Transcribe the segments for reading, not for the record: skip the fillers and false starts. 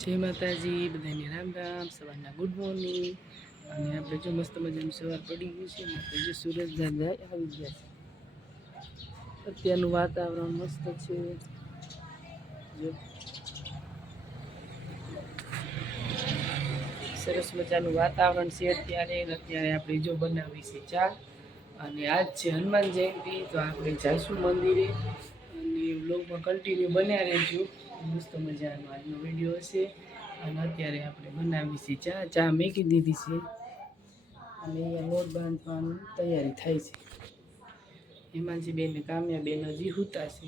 જય માતાજી, બધાને રામ રામ, સવારના ગુડ મોર્નિંગ। અને આપણે જો મસ્ત મજાની સવાર પડી ગઈ છે ને આપણે જો સૂરજ દાદા આવી ગયા છે। અત્યારનું વાતાવરણ મસ્ત છે, જો સરસ મજાનું વાતાવરણ છે અત્યારે। આપણે જો બનાવી છે ચા, અને આજ છે હનુમાન જયંતિ, તો આપણે જઈશું મંદિરે અને વ્લોગમાં કન્ટિન્યુ બન્યા રહેજો। મસ્ત મજાનો આજનો વિડીયો હશે। અને અત્યારે આપણે બનાવી છે ચા, ચા મેકી દીધી છે અને અહીંયા લોટ બાંધવાની તૈયારી થાય છે। હિમાંશી બેન ને કામ્યા બેન હજી હુતા છે।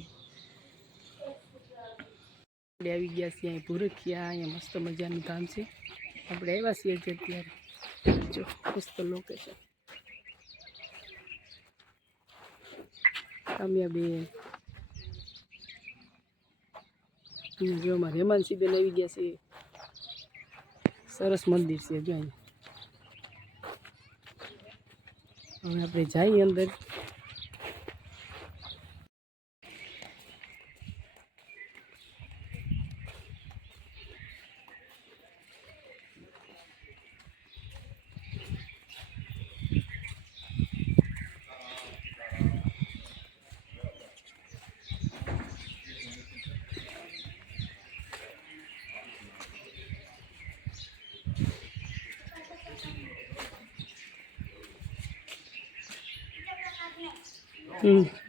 આપણે આવી ગયા છીએ અહીં ભૂરખિયા, અહીંયા મસ્ત મજાનું કામ છે। આપણે આવ્યા છીએ અત્યારે, જો મસ્ત લોકેશન, કામ્યા બેન જો અમારે હેમાંશી બેન આવી ગયા છે। સરસ મંદિર છે જો અહીંયા। હવે આપણે જઈએ અંદર।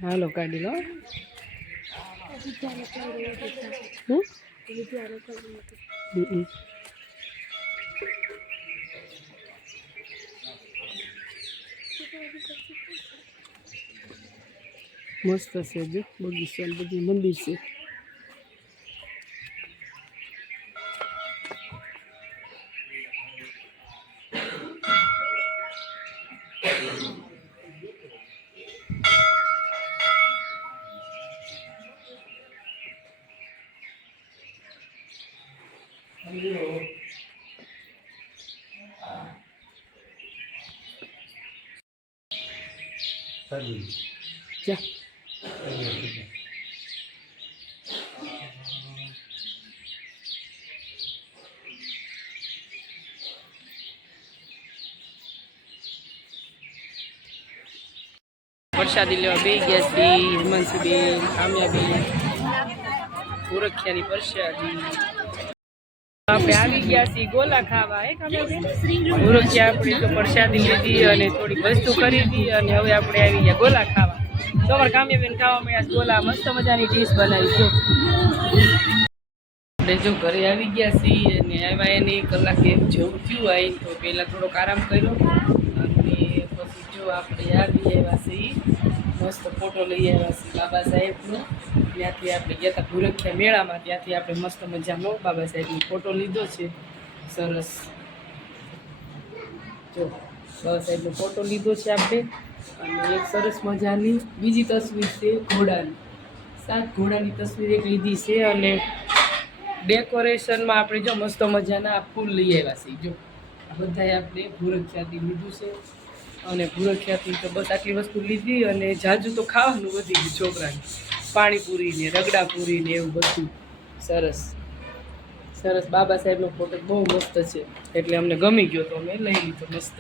હાલો કાઢી લો। મસ્ત છે જો બગીચો, બધું મંદિર છે। જા પ્રસાદી લેવા બે ગયા છીએ। હિમાંશી બેન, કામ્યા બેન, ભૂરખિયાની પ્રસાદી। આપણે આવી ગયા છીએ ગોલા ખાવા। હે કામ્યા બેન, ભૂરખિયા આપણે તો પ્રસાદી લીધી અને થોડીક વસ્તુ ખરીદી અને હવે આપણે આવી ગયા ગોલા ખાવા। તો અમારે કામ્યા બેન ખાવા મળ્યા ગોલા, મસ્ત મજાની ડીશ બનાવી જો। આપણે જો ઘરે આવી ગયા છીએ અને આવ્યા એને કલાક જેવું થયું આવી, તો પહેલાં થોડોક આરામ કર્યો અને પછી જો આપણે આવી આવ્યા છીએ, મસ્ત ફોટો લઈ આવ્યા છીએ બાબા સાહેબનો। ત્યાંથી આપણે ગયા હતા ભૂરખિયા મેળામાં, ત્યાંથી આપણે મસ્ત મજાનો બાબા સાહેબનો ફોટો લીધો છે। સરસ જો બાબા સાહેબનો ફોટો લીધો છે આપણે। અને એક સરસ મજાની બીજી તસવીર છે ઘોડાની, 7 ઘોડાની તસવીર એક લીધી છે। અને ડેકોરેશનમાં આપણે જો મસ્ત મજાના ફૂલ લઈ આવ્યા છીએ। જો આ બધાએ આપણે ભૂરખિયાથી લીધું છે અને ભૂરખિયાથી તો બસ આટલી વસ્તુ લીધી। અને જાજુ તો ખાવાનું વધી ગયું છોકરાને, પાણીપુરી ને રગડાપુરી ને એવું બધું। સરસ સરસ બાબા સાહેબનો ફોટો બહુ મસ્ત છે, એટલે અમને ગમી ગયો તો અમે લઈ લીધો મસ્ત।